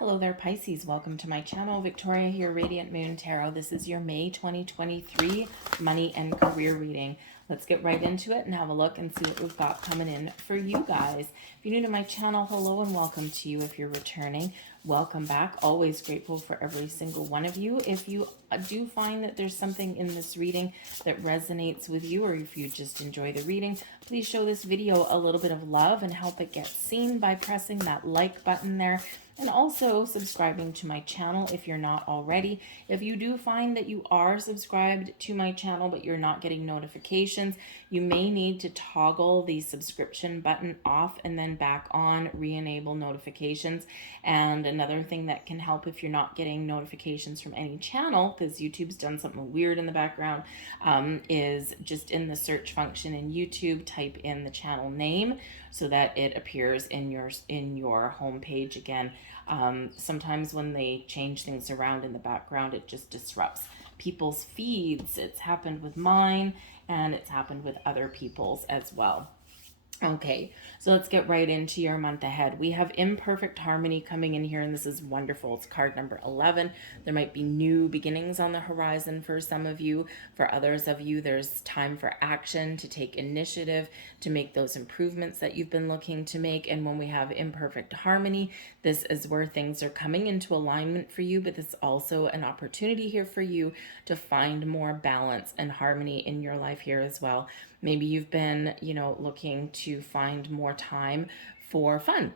Hello there, Pisces. Welcome to my channel. Victoria here, Radiant Moon Tarot. This is your May 2023 money and career reading. Let's get right into it and have a look and see what we've got coming in for you guys. If you're new to my channel, hello and welcome to you. If you're returning, welcome back. Always grateful for every single one of you. If you do find that there's something in this reading that resonates with you, or if you just enjoy the reading, please show this video a little bit of love and help it get seen by pressing that like button there. And also subscribing to my channel if you're not already. If you do find that you are subscribed to my channel but you're not getting notifications, you may need to toggle the subscription button off and then back on, re-enable notifications. And another thing that can help if you're not getting notifications from any channel, because YouTube's done something weird in the background, is just in the search function in YouTube, type in the channel name so that it appears in your homepage again. Sometimes when they change things around in the background, it just disrupts people's feeds. It's happened with mine and it's happened with other people's as well. Okay, so let's get right into your month ahead. We have imperfect harmony coming in here, and this is wonderful. It's card number 11. There might be new beginnings on the horizon for some of you. For others of you, there's time for action, to take initiative, to make those improvements that you've been looking to make. And when we have imperfect harmony, this is where things are coming into alignment for you, but it's also an opportunity here for you to find more balance and harmony in your life here as well. Maybe you've been, looking to find more time for fun,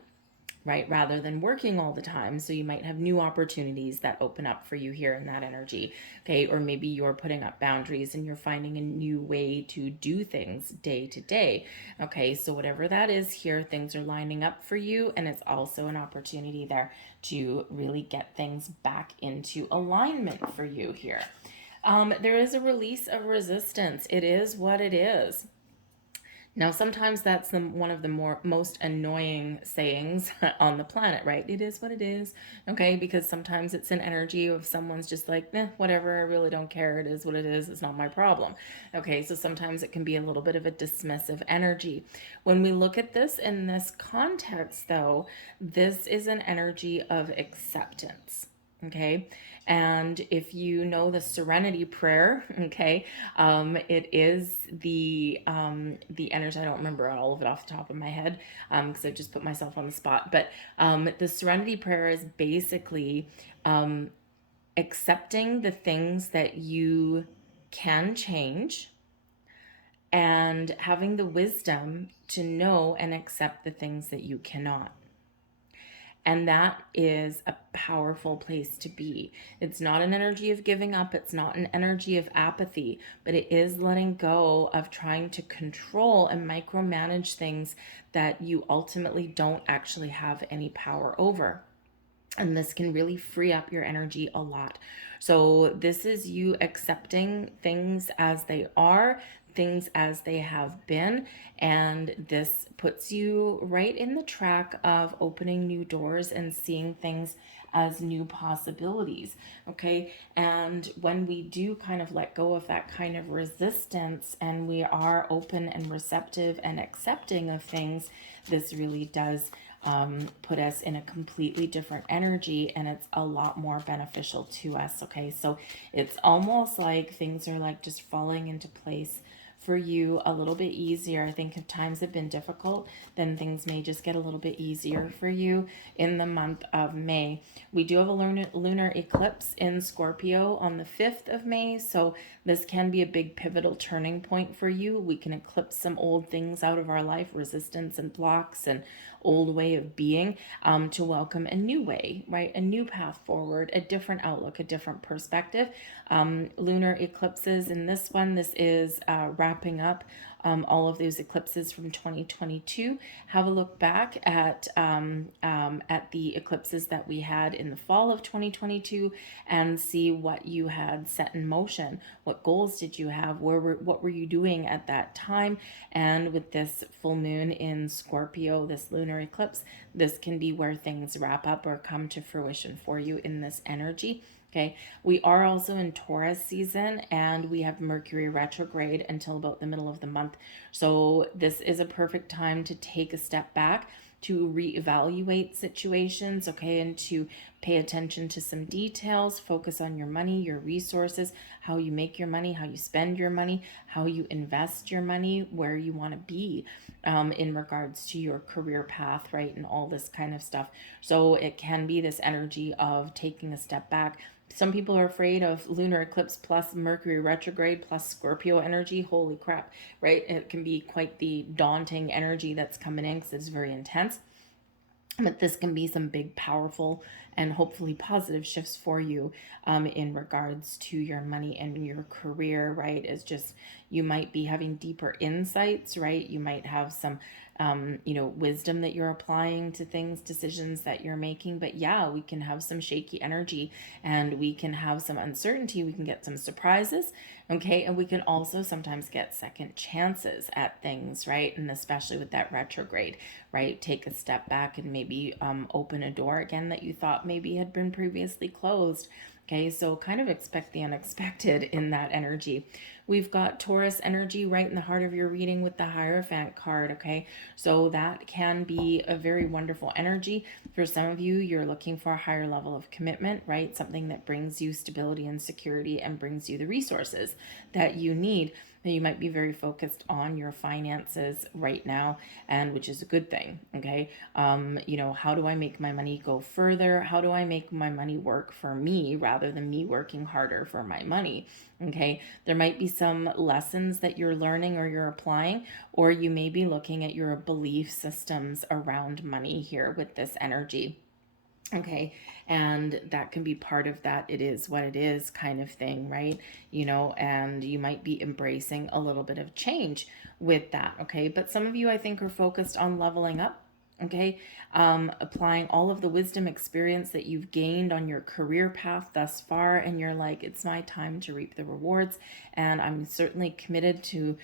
right? Rather than working all the time. So you might have new opportunities that open up for you here in that energy. Okay. Or maybe you're putting up boundaries and you're finding a new way to do things day to day. Okay. So whatever that is here, things are lining up for you. And it's also an opportunity there to really get things back into alignment for you here. There is a release of resistance. It is what it is. Now, sometimes that's one of the most annoying sayings on the planet, right? It is what it is, okay? Because sometimes it's an energy of someone's just like, whatever, I really don't care. It is what it is. It's not my problem, okay? So sometimes it can be a little bit of a dismissive energy. When we look at this in this context, though, this is an energy of acceptance. Okay. And if you know the serenity prayer, okay, it is the energy. I don't remember all of it off the top of my head, because I just put myself on the spot. But the serenity prayer is basically accepting the things that you can change and having the wisdom to know and accept the things that you cannot. And that is a powerful place to be. It's not an energy of giving up. It's not an energy of apathy, but it is letting go of trying to control and micromanage things that you ultimately don't actually have any power over. And this can really free up your energy a lot. So this is you accepting things as they are, things as they have been, and this puts you right in the track of opening new doors and seeing things as new possibilities. Okay. And when we do kind of let go of that kind of resistance and we are open and receptive and accepting of things, this really does put us in a completely different energy, and it's a lot more beneficial to us. Okay, so it's almost like things are like just falling into place for you a little bit easier. I think if times have been difficult, then things may just get a little bit easier for you in the month of May. We do have a lunar eclipse in Scorpio on the 5th of May, so this can be a big pivotal turning point for you. We can eclipse some old things out of our life, resistance and blocks and old way of being, to welcome a new way, right? A new path forward, a different outlook, a different perspective. Lunar eclipses in this one, this is wrapping up all of those eclipses from 2022. Have a look back at the eclipses that we had in the fall of 2022 and see what you had set in motion. What goals did you have? What were you doing at that time? And with this full moon in Scorpio, this lunar eclipse, this can be where things wrap up or come to fruition for you in this energy. Okay, we are also in Taurus season and we have Mercury retrograde until about the middle of the month. So this is a perfect time to take a step back, to reevaluate situations, okay, and to pay attention to some details, focus on your money, your resources, how you make your money, how you spend your money, how you invest your money, where you want to be in regards to your career path, right, and all this kind of stuff. So it can be this energy of taking a step back. Some people are afraid of lunar eclipse plus Mercury retrograde plus Scorpio energy. Holy crap, right? It can be quite the daunting energy that's coming in because it's very intense. But this can be some big, powerful, and hopefully positive shifts for you in regards to your money and your career, right? Is just you might be having deeper insights, right? You might have some, wisdom that you're applying to things, decisions that you're making. But yeah, we can have some shaky energy and we can have some uncertainty. We can get some surprises, okay? And we can also sometimes get second chances at things, right? And especially with that retrograde, right? Take a step back and maybe open a door again that you thought maybe had been previously closed. Okay, so kind of expect the unexpected in that energy. We've got Taurus energy right in the heart of your reading with the Hierophant card, okay? So that can be a very wonderful energy. For some of you, you're looking for a higher level of commitment, right? Something that brings you stability and security and brings you the resources that you need. You might be very focused on your finances right now, and which is a good thing, okay? How do I make my money go further? How do I make my money work for me rather than me working harder for my money? Okay, there might be some lessons that you're learning or you're applying, or you may be looking at your belief systems around money here with this energy. Okay, and that can be part of that it is what it is kind of thing, right? And you might be embracing a little bit of change with that, okay? But some of you, I think, are focused on leveling up, okay? Applying all of the wisdom experience that you've gained on your career path thus far, and you're like, it's my time to reap the rewards, and I'm certainly committed to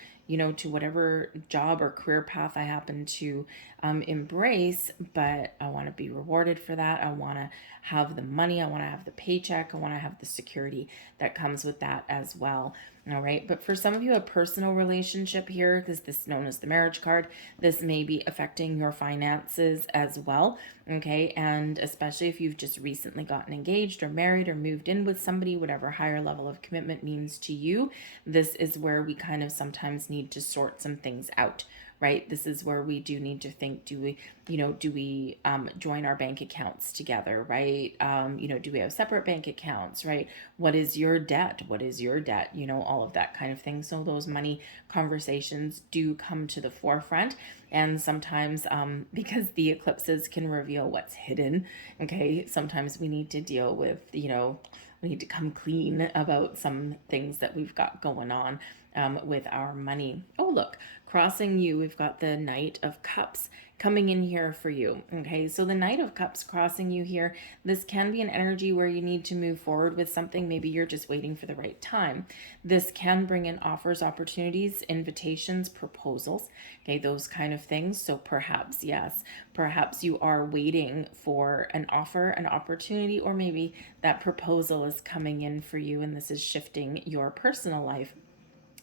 to whatever job or career path I happen to embrace, but I want to be rewarded for that. I want to have the money, I want to have the paycheck, I want to have the security that comes with that as well. All right, but for some of you, a personal relationship here, because this is known as the marriage card, this may be affecting your finances as well. Okay, and especially if you've just recently gotten engaged or married or moved in with somebody, whatever higher level of commitment means to you, this is where we kind of sometimes need to sort some things out, right? This is where we do need to think, do we join our bank accounts together, right? Do we have separate bank accounts, right? What is your debt? What is your debt? All of that kind of thing. So those money conversations do come to the forefront. And sometimes because the eclipses can reveal what's hidden, okay, sometimes we need to deal with, we need to come clean about some things that we've got going on with our money. Oh, look, crossing you, we've got the Knight of Cups coming in here for you. Okay, so the Knight of Cups crossing you here, this can be an energy where you need to move forward with something. Maybe you're just waiting for the right time. This can bring in offers, opportunities, invitations, proposals, okay, those kind of things. So perhaps, yes, perhaps you are waiting for an offer, an opportunity, or maybe that proposal is coming in for you, and this is shifting your personal life,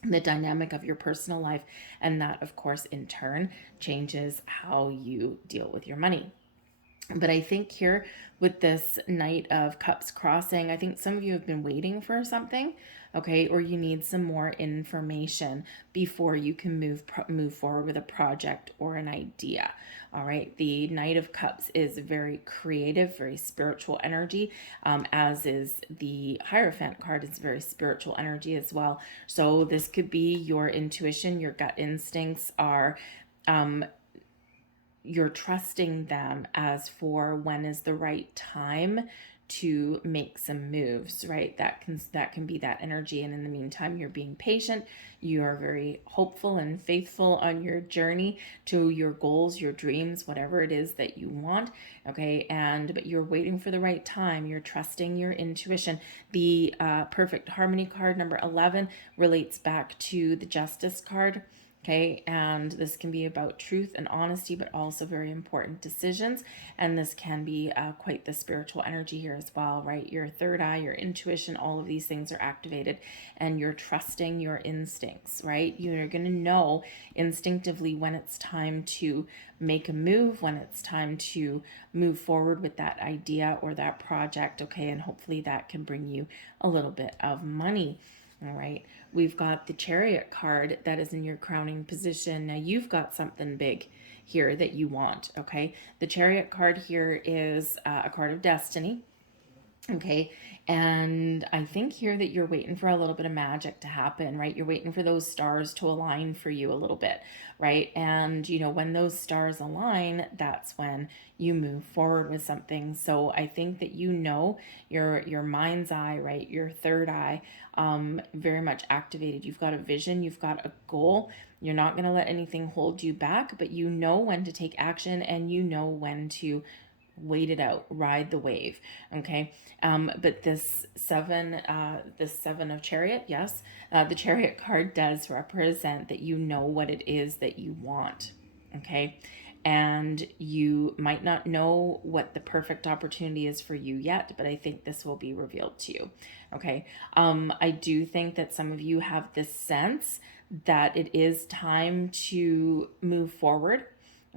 the dynamic of your personal life, and that of course in turn changes how you deal with your money. But I think here with this Knight of Cups crossing, I think some of you have been waiting for something, okay, or you need some more information before you can move forward with a project or an idea. All right, the Knight of Cups is very creative, very spiritual energy, as is the Hierophant card. It's very spiritual energy as well. So this could be your intuition, your gut instincts are you're trusting them as for when is the right time to make some moves, right? That can be that energy. And in the meantime, you're being patient. You are very hopeful and faithful on your journey to your goals, your dreams, whatever it is that you want. Okay. But you're waiting for the right time. You're trusting your intuition. The perfect harmony card, number 11, relates back to the Justice card. Okay, and this can be about truth and honesty, but also very important decisions. And this can be quite the spiritual energy here as well, right? Your third eye, your intuition, all of these things are activated, and you're trusting your instincts, right? You're going to know instinctively when it's time to make a move, when it's time to move forward with that idea or that project, okay? And hopefully that can bring you a little bit of money. All right, we've got the Chariot card that is in your crowning position. Now you've got something big here that you want, okay? The Chariot card here is a card of destiny. Okay, and I think here that you're waiting for a little bit of magic to happen, right? You're waiting for those stars to align for you a little bit, right? And you know, when those stars align, that's when you move forward with something. So I think that you know your mind's eye, right? Your third eye, very much activated. You've got a vision, you've got a goal. You're not going to let anything hold you back, but you know when to take action and you know when to wait it out, ride the wave. Okay, but this seven of Chariot, yes, the Chariot card does represent that you know what it is that you want. Okay, and you might not know what the perfect opportunity is for you yet, but I think this will be revealed to you. Okay, I do think that some of you have this sense that it is time to move forward.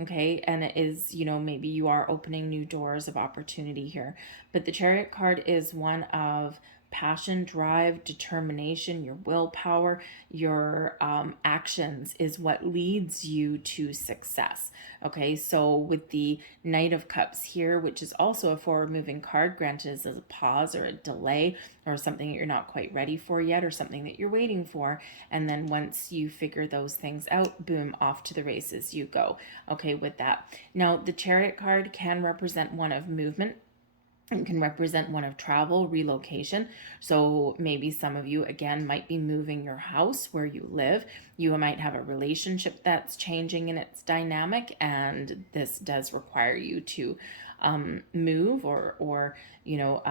Okay, and it is, you know, maybe you are opening new doors of opportunity here, but the Chariot card is one of passion, drive, determination, your willpower, your actions is what leads you to success. Okay, so with the Knight of Cups here, which is also a forward moving card, granted as a pause or a delay or something that you're not quite ready for yet or something that you're waiting for, and then once you figure those things out, boom, off to the races you go. Okay, with that. Now, the Chariot card can represent one of movement. It can represent one of travel, relocation. So maybe some of you, again, might be moving your house where you live. You might have a relationship that's changing in its dynamic, and this does require you to move or you know,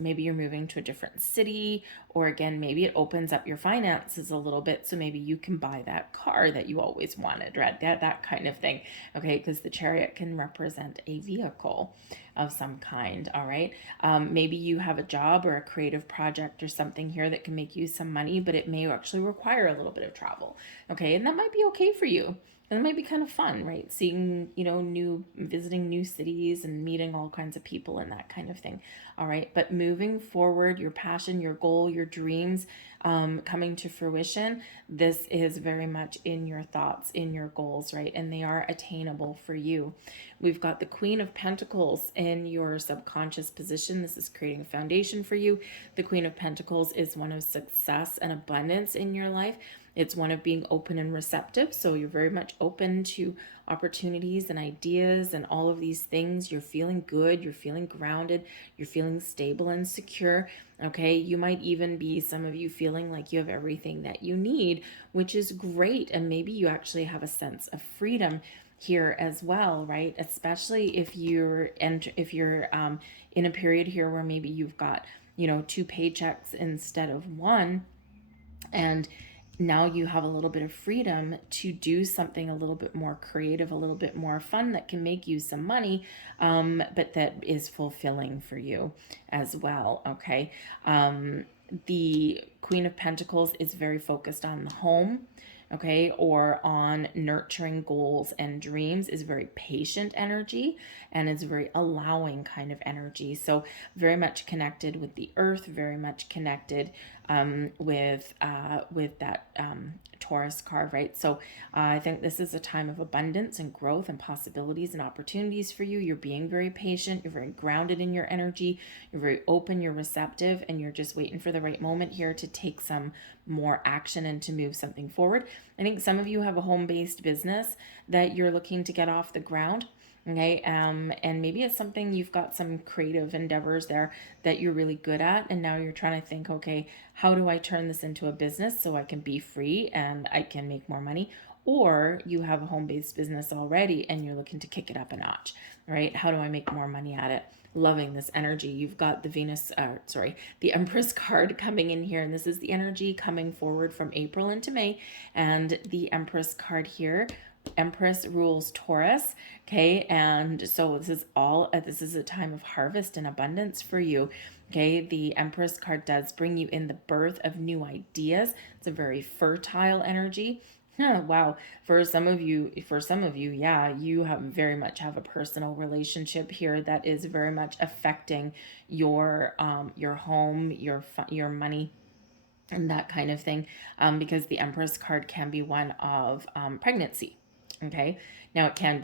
maybe you're moving to a different city, or again, maybe it opens up your finances a little bit, so maybe you can buy that car that you always wanted, right? That kind of thing. Okay, because the Chariot can represent a vehicle of some kind. All right, maybe you have a job or a creative project or something here that can make you some money, but it may actually require a little bit of travel. Okay, and that might be okay for you. And it might be kind of fun, right? Seeing, you know, visiting new cities and meeting all kinds of people and that kind of thing. All right. But moving forward, your passion, your goal, your dreams coming to fruition, this is very much in your thoughts, in your goals, right? And they are attainable for you. We've got the Queen of Pentacles in your subconscious position. This is creating a foundation for you. The Queen of Pentacles is one of success and abundance in your life. It's one of being open and receptive. So you're very much open to opportunities and ideas and all of these things. You're feeling good. You're feeling grounded. You're feeling stable and secure. Okay. You might even be, some of you, feeling like you have everything that you need, which is great. And maybe you actually have a sense of freedom here as well, right? Especially if you're in a period here where maybe you've got, you know, two paychecks instead of one, and now you have a little bit of freedom to do something a little bit more creative, a little bit more fun that can make you some money, but that is fulfilling for you as well. Okay. The Queen of Pentacles is very focused on the home. Okay, or on nurturing goals and dreams, is very patient energy and is very allowing kind of energy. So very much connected with the earth, very much connected with that Taurus card, right? So I think this is a time of abundance and growth and possibilities and opportunities for you. You're being very patient. You're very grounded in your energy. You're very open. You're receptive, and you're just waiting for the right moment here to take some more action and to move something forward. I think some of you have a home-based business that you're looking to get off the ground. Okay. And maybe it's something you've got some creative endeavors there that you're really good at. And now you're trying to think, okay, how do I turn this into a business so I can be free and I can make more money? Or you have a home-based business already and you're looking to kick it up a notch, right? How do I make more money at it? Loving this energy. You've got the the Empress card coming in here, and this is the energy coming forward from April into May. And the Empress card here, Empress rules Taurus. Okay, and so this is a time of harvest and abundance for you. Okay, the Empress card does bring you in the birth of new ideas. It's a very fertile energy. Wow. For some of you, yeah, you have very much have a personal relationship here that is very much affecting your home, your money, and that kind of thing, because the Empress card can be one of pregnancy. Okay, now it can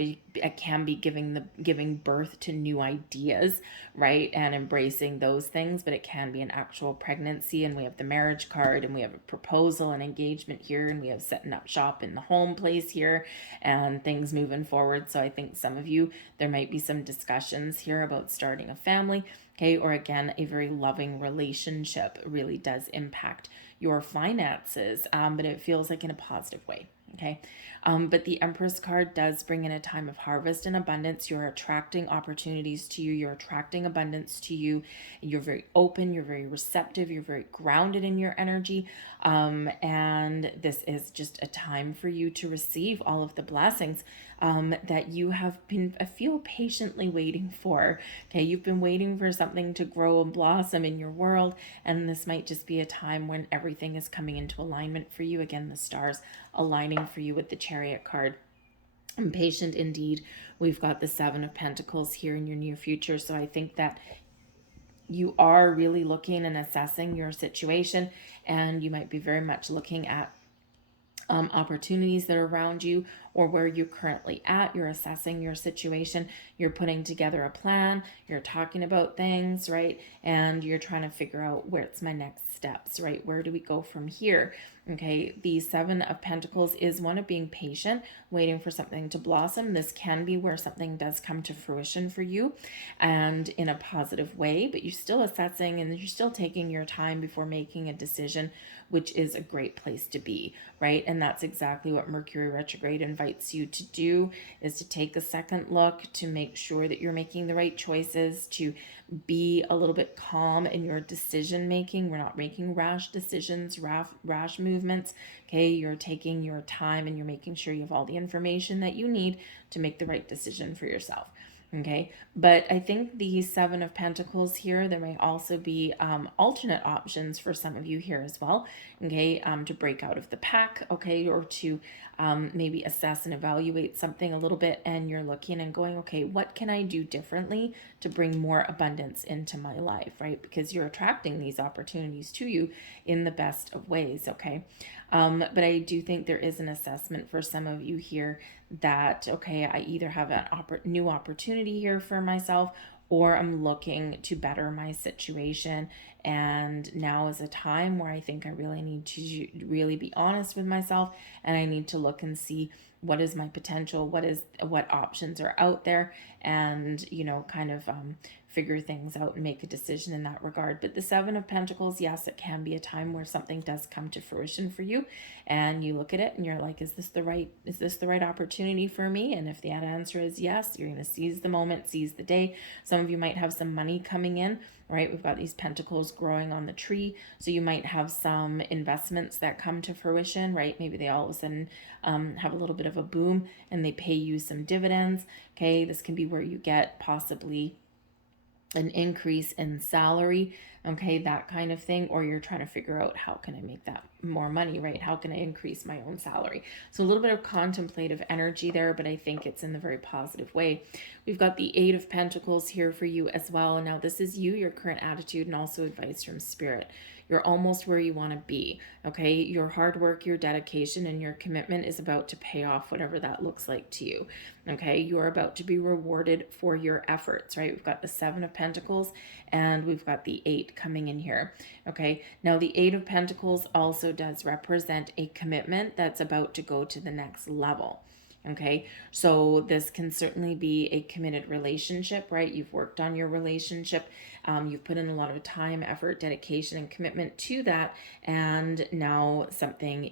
be giving birth to new ideas, right, and embracing those things, but it can be an actual pregnancy. And we have the marriage card, and we have a proposal and engagement here, and we have setting up shop in the home place here, and things moving forward. So I think some of you, there might be some discussions here about starting a family. Okay, or again, a very loving relationship really does impact your finances, but it feels like in a positive way. Okay, but the Empress card does bring in a time of harvest and abundance. You're attracting opportunities to you. You're attracting abundance to you. You're very open. You're very receptive. You're very grounded in your energy. And this is just a time for you to receive all of the blessings that you have been, I feel, patiently waiting for. Okay, you've been waiting for something to grow and blossom in your world, and this might just be a time when everything is coming into alignment for you. Again, the stars aligning for you with the Chariot card. I'm patient indeed. We've got the Seven of Pentacles here in your near future, so I think that you are really looking and assessing your situation, and you might be very much looking at opportunities that are around you or where you're currently at. You're assessing your situation. You're putting together a plan. You're talking about things, right? And you're trying to figure out where's my next steps, right? Where do we go from here? Okay, the Seven of Pentacles is one of being patient, waiting for something to blossom. This can be where something does come to fruition for you and in a positive way, but you're still assessing and you're still taking your time before making a decision, which is a great place to be, right? And that's exactly what Mercury retrograde invites you to do, is to take a second look, to make sure that you're making the right choices, to be a little bit calm in your decision making. We're not making rash decisions, rash movements. Okay, you're taking your time and you're making sure you have all the information that you need to make the right decision for yourself. Okay, but I think the Seven of Pentacles here, there may also be alternate options for some of you here as well. Okay, to break out of the pack, okay, or to maybe assess and evaluate something a little bit, and you're looking and going, okay, what can I do differently to bring more abundance into my life, right? Because you're attracting these opportunities to you in the best of ways, okay? But I do think there is an assessment for some of you here that, okay, I either have a new opportunity here for myself, or I'm looking to better my situation. And now is a time where I think I really need to really be honest with myself, and I need to look and see what is my potential, what options are out there, and kind of figure things out and make a decision in that regard. But the Seven of Pentacles, yes, it can be a time where something does come to fruition for you, and you look at it and you're like, is this the right opportunity for me? And if the answer is yes, you're going to seize the moment, seize the day. Some of you might have some money coming in, right? We've got these pentacles growing on the tree, so you might have some investments that come to fruition, right? Maybe they all of a sudden have a little bit of a boom and they pay you some dividends. Okay, this can be where you get possibly an increase in salary, okay, that kind of thing, or you're trying to figure out, how can I make that more money, right? How can I increase my own salary? So a little bit of contemplative energy there, but I think it's in the very positive way. We've got the Eight of Pentacles here for you as well. Now this is you, your current attitude, and also advice from Spirit. You're almost where you want to be, okay? Your hard work, your dedication, and your commitment is about to pay off, whatever that looks like to you, okay? You're about to be rewarded for your efforts, right? We've got the Seven of Pentacles, and we've got the Eight coming in here, okay? Now, the Eight of Pentacles also does represent a commitment that's about to go to the next level. Okay, so this can certainly be a committed relationship, right? You've worked on your relationship. You've put in a lot of time, effort, dedication, and commitment to that. And now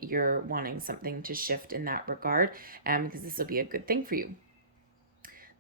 you're wanting something to shift in that regard, because this will be a good thing for you.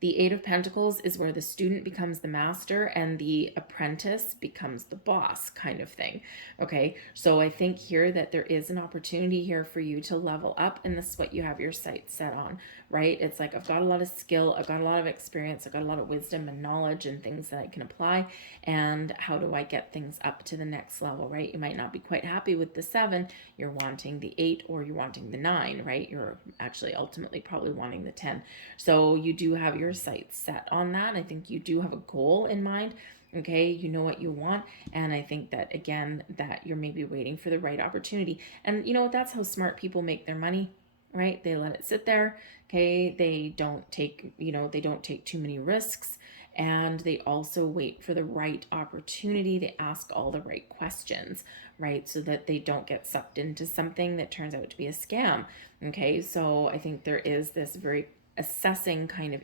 The Eight of Pentacles is where the student becomes the master and the apprentice becomes the boss, kind of thing. Okay, so I think here that there is an opportunity here for you to level up, and this is what you have your sights set on, right? It's like, I've got a lot of skill, I've got a lot of experience, I've got a lot of wisdom and knowledge and things that I can apply, and how do I get things up to the next level, right? You might not be quite happy with the 7, you're wanting the 8, or you're wanting the 9, right? You're actually ultimately probably wanting the 10. So you do have your sights set on that. I think you do have a goal in mind. Okay, you know what you want, and I think that, again, that you're maybe waiting for the right opportunity. And you know what, that's how smart people make their money, right? They let it sit there. Okay, they don't take too many risks, and they also wait for the right opportunity. They ask all the right questions, right? So that they don't get sucked into something that turns out to be a scam. Okay, so I think there is this very assessing kind of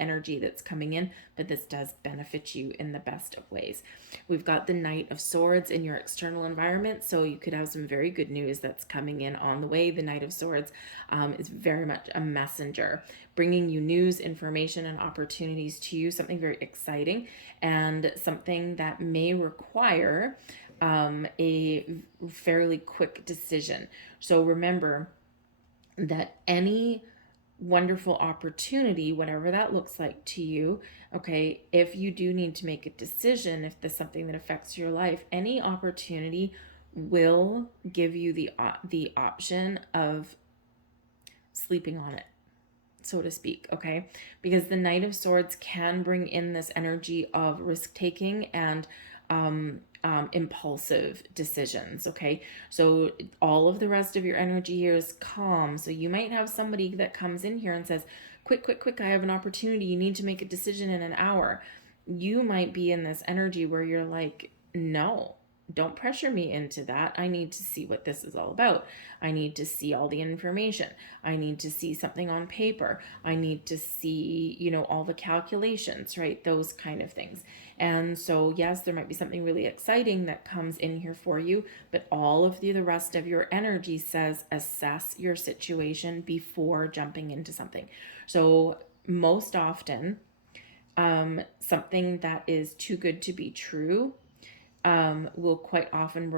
energy that's coming in, but this does benefit you in the best of ways. We've got the Knight of Swords in your external environment, so you could have some very good news that's coming in on the way. The Knight of Swords is very much a messenger, bringing you news, information, and opportunities to you, something very exciting, and something that may require a fairly quick decision. So remember that any wonderful opportunity, whatever that looks like to you, okay, if you do need to make a decision, if there's something that affects your life, any opportunity will give you the option of sleeping on it, so to speak, okay? Because the Knight of Swords can bring in this energy of risk-taking and impulsive decisions, okay? So all of the rest of your energy here is calm. So you might have somebody that comes in here and says, quick, quick, quick, I have an opportunity. You need to make a decision in an hour. You might be in this energy where you're like, no, don't pressure me into that. I need to see what this is all about. I need to see all the information. I need to see something on paper. I need to see, all the calculations, right? Those kind of things. And so, yes, there might be something really exciting that comes in here for you, but all of the rest of your energy says assess your situation before jumping into something. So most often, something that is too good to be true will quite often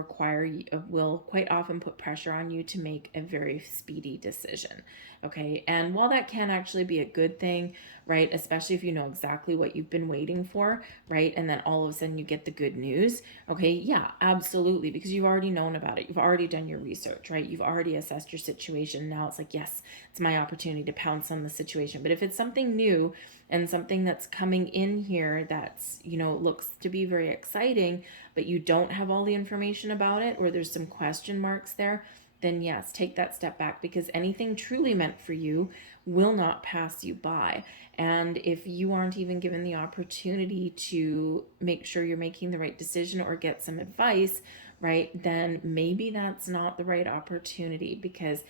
put pressure on you to make a very speedy decision. Okay, and while that can actually be a good thing, right, especially if you know exactly what you've been waiting for, right, and then all of a sudden you get the good news, okay, yeah, absolutely, because you've already known about it, you've already done your research, right, you've already assessed your situation. Now it's like, yes, it's my opportunity to pounce on the situation. But if it's something new and something that's coming in here that's, looks to be very exciting, but you don't have all the information about it, or there's some question marks there, then yes, take that step back, because anything truly meant for you will not pass you by. And if you aren't even given the opportunity to make sure you're making the right decision or get some advice, right, then maybe that's not the right opportunity, because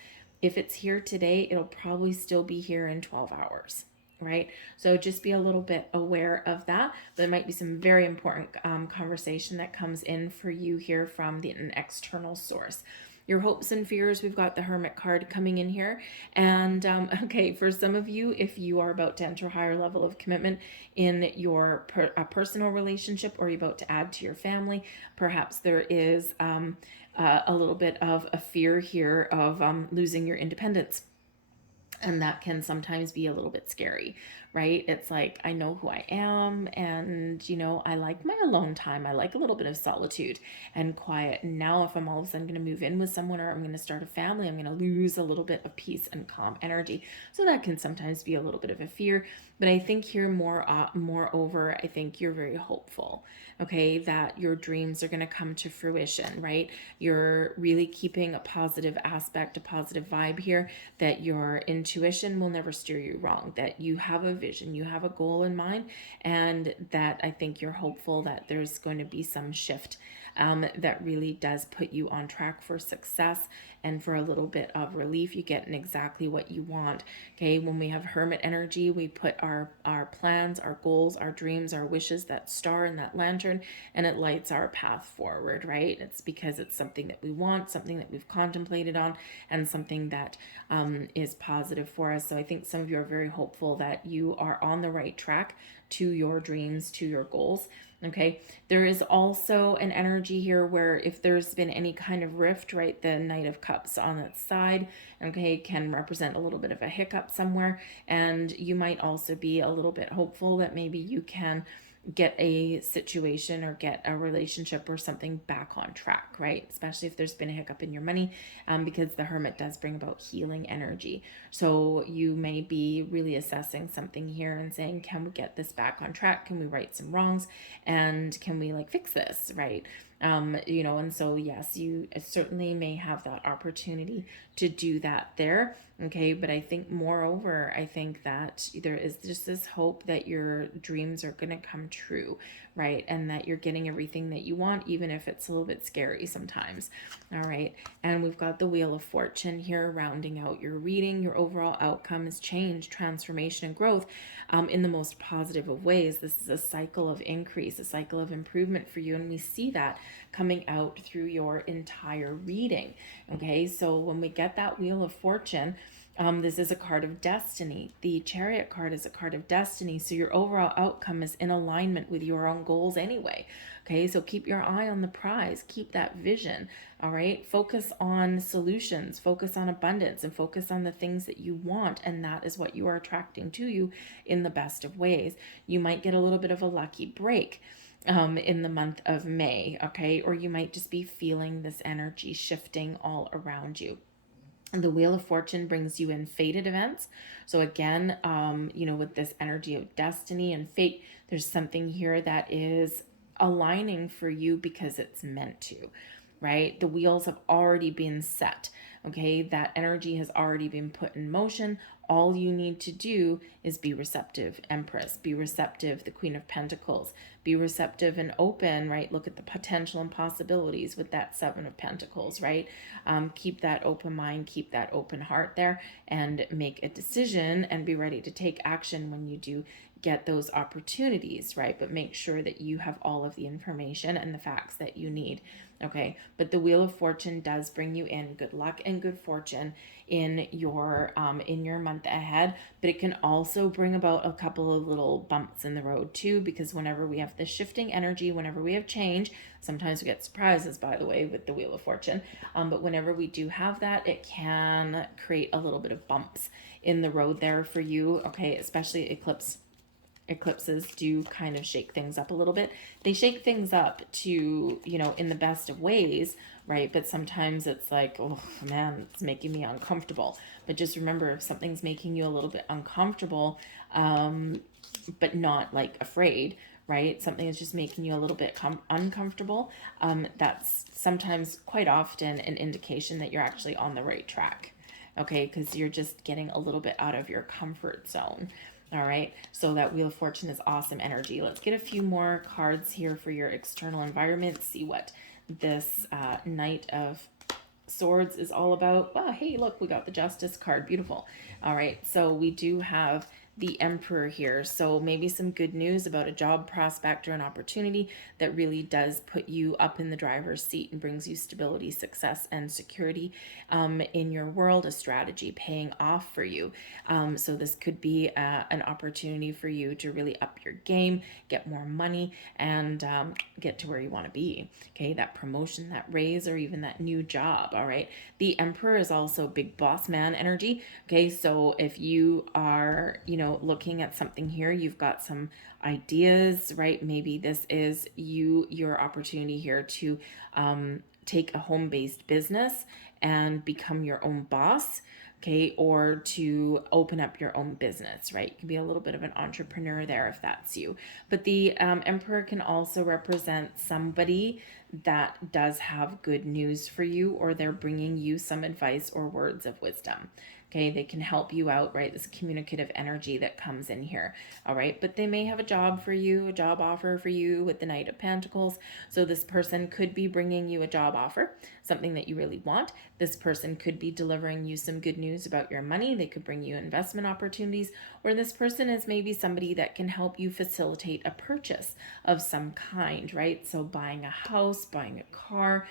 if it's here today, it'll probably still be here in 12 hours. Right? So just be a little bit aware of that. There might be some very important conversation that comes in for you here from an external source. Your hopes and fears, we've got the Hermit card coming in here. And okay, for some of you, if you are about to enter a higher level of commitment in your personal relationship, or you're about to add to your family, perhaps there is a little bit of a fear here of losing your independence. And that can sometimes be a little bit scary, right? It's like, I know who I am, and, I like my alone time. I like a little bit of solitude and quiet. And now if I'm all of a sudden going to move in with someone, or I'm going to start a family, I'm going to lose a little bit of peace and calm energy. So that can sometimes be a little bit of a fear. But I think here moreover, I think you're very hopeful, okay, that your dreams are going to come to fruition, right? You're really keeping a positive aspect, a positive vibe here, that your intuition will never steer you wrong, that you have a vision, you have a goal in mind, and that I think you're hopeful that there's going to be some shift that really does put you on track for success and for a little bit of relief. You get exactly what you want. Okay, when we have Hermit energy, we put our plans, our goals, our dreams, our wishes, that star and that lantern, and it lights our path forward, right? It's because it's something that we want, something that we've contemplated on, and something that is positive for us. So I think some of you are very hopeful that you are on the right track to your dreams, to your goals. Okay, there is also an energy here where if there's been any kind of rift, right, the Knight of Cups on its side, okay, can represent a little bit of a hiccup somewhere. And you might also be a little bit hopeful that maybe you can get a situation or get a relationship or something back on track, right? Especially if there's been a hiccup in your money, because the Hermit does bring about healing energy. So you may be really assessing something here and saying, can we get this back on track? Can we right some wrongs? And can we like fix this, right? And so yes, you certainly may have that opportunity to do that there. Okay, but I think moreover, I think that there is just this hope that your dreams are going to come true, right? And that you're getting everything that you want, even if it's a little bit scary sometimes. All right, and we've got the Wheel of Fortune here rounding out your reading. Your overall outcome is change, transformation, and growth in the most positive of ways. This is a cycle of increase, a cycle of improvement for you, and we see that coming out through your entire reading. Okay, so when we get that Wheel of Fortune, this is a card of destiny. The Chariot card is a card of destiny. So your overall outcome is in alignment with your own goals anyway. Okay, so keep your eye on the prize. Keep that vision. All right, focus on solutions, focus on abundance, and focus on the things that you want. And that is what you are attracting to you in the best of ways. You might get a little bit of a lucky break in the month of May. Okay, or you might just be feeling this energy shifting all around you. And the Wheel of Fortune brings you in fated events. So again, with this energy of destiny and fate, there's something here that is aligning for you because it's meant to, right? The wheels have already been set. Okay, that energy has already been put in motion. All you need to do is be receptive, Empress. Be receptive, the Queen of Pentacles. Be receptive and open, right? Look at the potential and possibilities with that Seven of Pentacles, right? Keep that open mind, keep that open heart there, and make a decision and be ready to take action when you do get those opportunities, right? But make sure that you have all of the information and the facts that you need. Okay, but the Wheel of Fortune does bring you in good luck and good fortune in your month ahead, but it can also bring about a couple of little bumps in the road too, because whenever we have the shifting energy, whenever we have change, sometimes we get surprises, by the way, with the Wheel of Fortune, but whenever we do have that, it can create a little bit of bumps in the road there for you. Okay, especially eclipses do kind of shake things up a little bit. They shake things up to, in the best of ways, right? But sometimes it's like, oh man, it's making me uncomfortable. But just remember, if something's making you a little bit uncomfortable, but not like afraid, right? Something is just making you a little bit uncomfortable. That's sometimes quite often an indication that you're actually on the right track. Okay, because you're just getting a little bit out of your comfort zone. All right, so that Wheel of Fortune is awesome energy. Let's get a few more cards here for your external environment. See what this Knight of Swords is all about. Oh, hey, look, we got the Justice card. Beautiful. All right, so we do have the Emperor here. So maybe some good news about a job prospect or an opportunity that really does put you up in the driver's seat and brings you stability, success, and security in your world, a strategy paying off for you. So this could be an opportunity for you to really up your game, get more money, and get to where you want to be. Okay, that promotion, that raise, or even that new job. All right. The Emperor is also big boss man energy. Okay, so if you are, looking at something here, you've got some ideas, right? Maybe this is your opportunity here to take a home-based business and become your own boss. Okay, or to open up your own business, right? You can be a little bit of an entrepreneur there if that's you. But the Emperor can also represent somebody that does have good news for you, or they're bringing you some advice or words of wisdom. Okay, they can help you out, right? This communicative energy that comes in here. All right, but they may have a job for you, a job offer for you with the Knight of Pentacles. So this person could be bringing you a job offer, something that you really want. This person could be delivering you some good news about your money. They could bring you investment opportunities, or this person is maybe somebody that can help you facilitate a purchase of some kind, right? So buying a house, buying a car,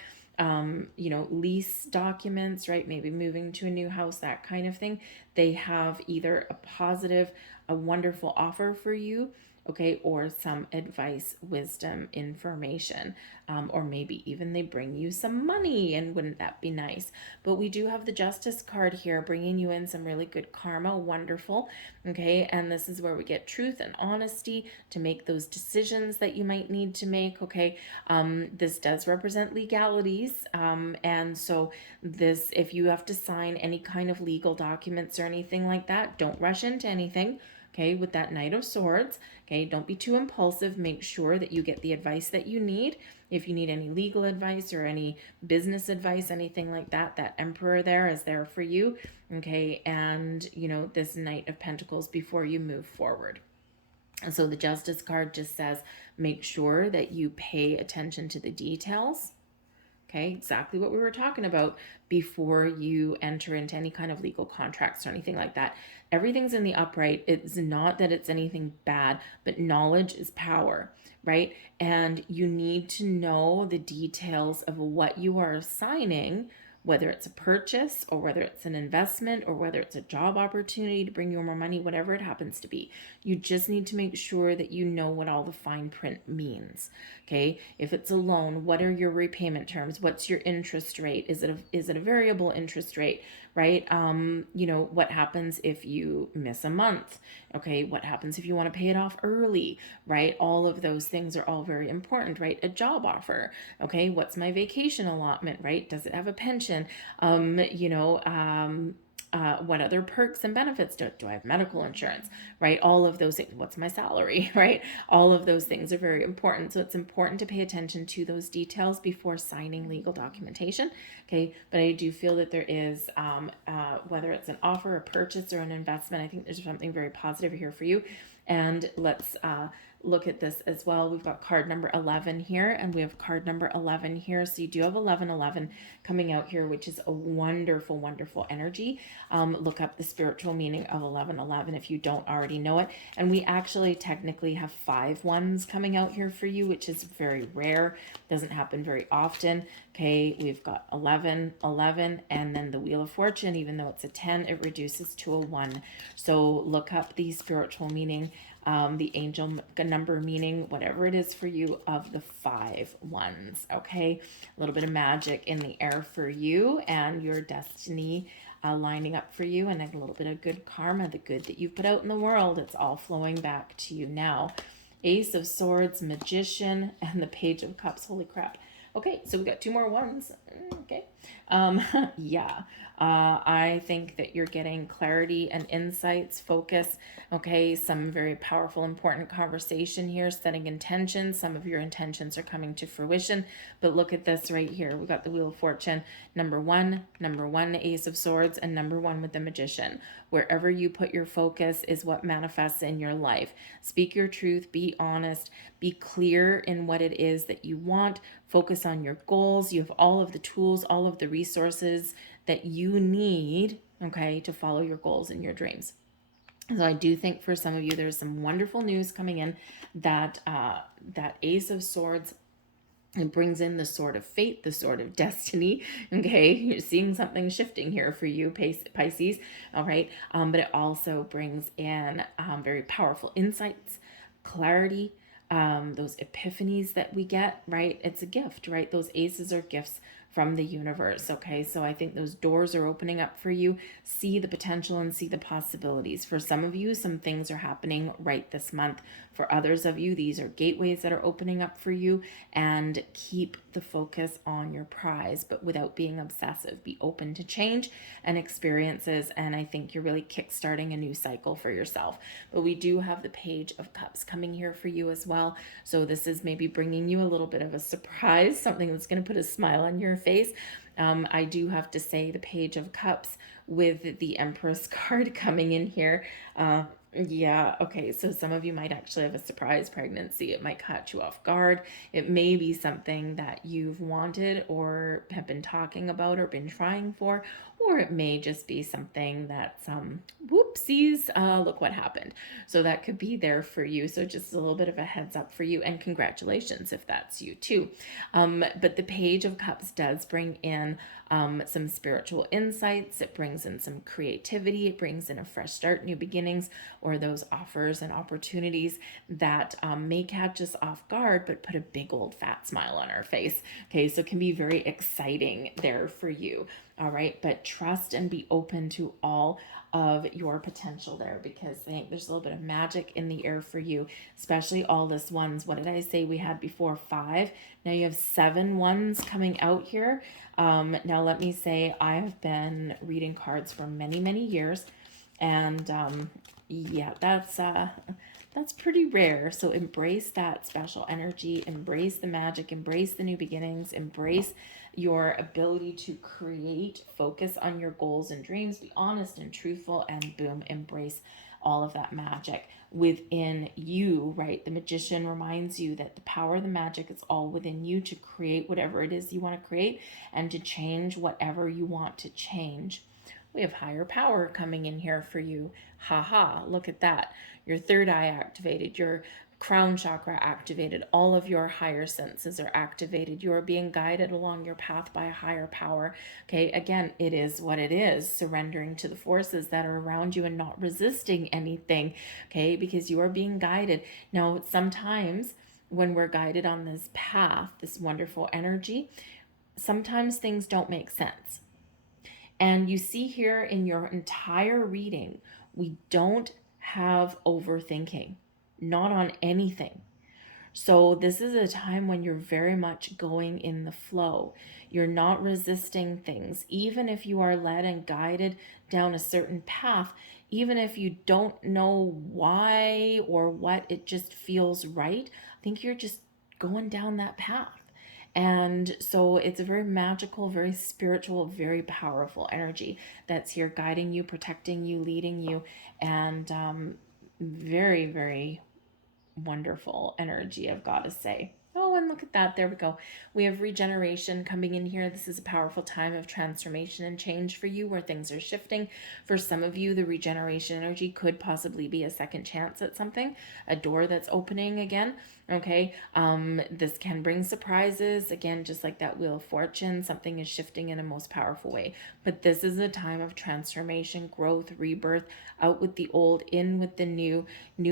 lease documents, right? Maybe moving to a new house, that kind of thing. They have either a positive, a wonderful offer for you, okay, or some advice, wisdom, information, or maybe even they bring you some money, and wouldn't that be nice? But we do have the Justice card here, bringing you in some really good karma, wonderful, okay, and this is where we get truth and honesty to make those decisions that you might need to make, okay. This does represent legalities, and so this, if you have to sign any kind of legal documents or anything like that, don't rush into anything. Okay, with that Knight of Swords, okay, don't be too impulsive. Make sure that you get the advice that you need. If you need any legal advice or any business advice, anything like that, that Emperor there is there for you, okay, and, this Knight of Pentacles before you move forward. And so the Justice card just says, make sure that you pay attention to the details. Okay, exactly what we were talking about before you enter into any kind of legal contracts or anything like that. Everything's in the upright. It's not that it's anything bad, but knowledge is power, right? And you need to know the details of what you are signing, whether it's a purchase or whether it's an investment or whether it's a job opportunity to bring you more money, whatever it happens to be. You just need to make sure that you know what all the fine print means. Okay, if it's a loan, what are your repayment terms? What's your interest rate? Is it a variable interest rate, right? What happens if you miss a month? Okay, what happens if you want to pay it off early, right? All of those things are all very important, right? A job offer, okay, what's my vacation allotment, right? Does it have a pension? What other perks and benefits do I have? Medical insurance, right? All of those things. What's my salary, right? All of those things are very important. So it's important to pay attention to those details before signing legal documentation. Okay, but I do feel that there is, whether it's an offer, a purchase, or an investment, I think there's something very positive here for you. And let's look at this as well. We've got card number 11 here, and we have card number 11 here. So you do have 1111 coming out here, which is a wonderful, wonderful energy. Look up the spiritual meaning of 1111 if you don't already know it. And we actually technically have 5 ones coming out here for you, which is very rare. Doesn't happen very often. Okay, we've got 11, 11, and then the Wheel of Fortune, even though it's a 10, it reduces to a 1. So look up the spiritual meaning, the angel number meaning, whatever it is for you, of the 5 ones, okay? A little bit of magic in the air for you and your destiny lining up for you, and a little bit of good karma, the good that you've put out in the world. It's all flowing back to you now. Ace of Swords, Magician, and the Page of Cups. Holy crap. Okay, so we got 2 more ones. Okay. Yeah. I think that you're getting clarity and insights, focus. Okay, some very powerful, important conversation here, setting intentions. Some of your intentions are coming to fruition. But look at this right here. We got the Wheel of Fortune, number one, Ace of Swords, and number 1 with the Magician. Wherever you put your focus is what manifests in your life. Speak your truth, be honest, be clear in what it is that you want. Focus on your goals. You have all of the tools, all of the resources that you need, okay, to follow your goals and your dreams. So I do think for some of you, there's some wonderful news coming in that that Ace of Swords, it brings in the sword of fate, the sword of destiny. Okay, you're seeing something shifting here for you, Pisces. All right, but it also brings in very powerful insights, clarity, those epiphanies that we get, right? It's a gift, right? Those aces are gifts from the universe. Okay, so I think those doors are opening up for you. See the potential and see the possibilities. For some of you, some things are happening right this month. For others of you, these are gateways that are opening up for you. And keep the focus on your prize, but without being obsessive. Be open to change and experiences, and I think you're really kickstarting a new cycle for yourself. But we do have the Page of Cups coming here for you as well. So this is maybe bringing you a little bit of a surprise, something that's going to put a smile on your face. I do have to say the Page of Cups with the Empress card coming in here. Yeah, okay, so some of you might actually have a surprise pregnancy. It might catch you off guard. It may be something that you've wanted or have been talking about or been trying for, or it may just be something that's whoopsies, look what happened. So that could be there for you. So just a little bit of a heads up for you, and congratulations if that's you too. But the Page of Cups does bring in some spiritual insights. It brings in some creativity. It brings in a fresh start, new beginnings, or those offers and opportunities that may catch us off guard, but put a big old fat smile on our face. Okay, so it can be very exciting there for you. All right, but trust and be open to all of your potential there, because I think there's a little bit of magic in the air for you, especially all this ones. What did I say we had before? 5. Now you have 7 ones coming out here. Now let me say, I have been reading cards for many, many years, and yeah, that's pretty rare. So embrace that special energy, embrace the magic, embrace the new beginnings, embrace your ability to create, focus on your goals and dreams, be honest and truthful, and boom, embrace all of that magic within you, right? The Magician reminds you that the power of the magic is all within you to create whatever it is you want to create and to change whatever you want to change. We have higher power coming in here for you. Haha, look at that. Your third eye activated, your crown chakra activated, all of your higher senses are activated. You are being guided along your path by a higher power. Okay, again, it is what it is, surrendering to the forces that are around you and not resisting anything, okay, because you are being guided. Now, sometimes when we're guided on this path, this wonderful energy, sometimes things don't make sense. And you see here in your entire reading, we don't have overthinking, not on anything. So this is a time when you're very much going in the flow. You're not resisting things. Even if you are led and guided down a certain path, even if you don't know why or what, it just feels right, I think you're just going down that path. And so it's a very magical, very spiritual, very powerful energy that's here guiding you, protecting you, leading you, and very, very wonderful energy, I've got to say. Oh, and look at that. There we go. We have regeneration coming in here. This is a powerful time of transformation and change for you, where things are shifting. For some of you, the regeneration energy could possibly be a second chance at something, a door that's opening again. Okay. This can bring surprises. Again, just like that Wheel of Fortune, something is shifting in a most powerful way. But this is a time of transformation, growth, rebirth, out with the old, in with the new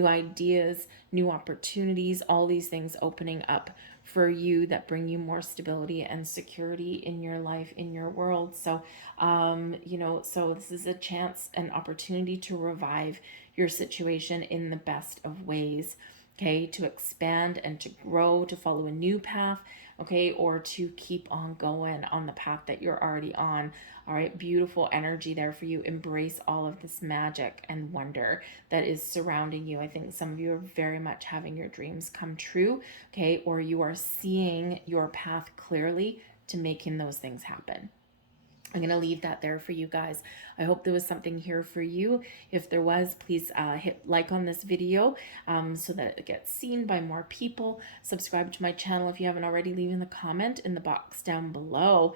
ideas, new opportunities, all these things opening up for you that bring you more stability and security in your life, in your world. So, so this is a chance, an opportunity to revive your situation in the best of ways. Okay, to expand and to grow, to follow a new path, okay, or to keep on going on the path that you're already on. All right, beautiful energy there for you. Embrace all of this magic and wonder that is surrounding you. I think some of you are very much having your dreams come true, okay, or you are seeing your path clearly to making those things happen. I'm going to leave that there for you guys. I hope there was something here for you. If there was, please hit like on this video so that it gets seen by more people. Subscribe to my channel if you haven't already. Leave in the comment in the box down below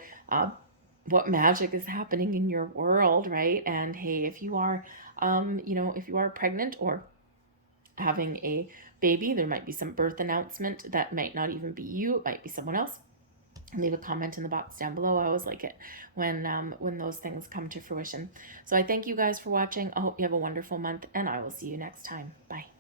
what magic is happening in your world, right? And hey, if you are, if you are pregnant or having a baby, there might be some birth announcement that might not even be you. It might be someone else. Leave a comment in the box down below. I always like it when those things come to fruition. So I thank you guys for watching. I hope you have a wonderful month, and I will see you next time. Bye.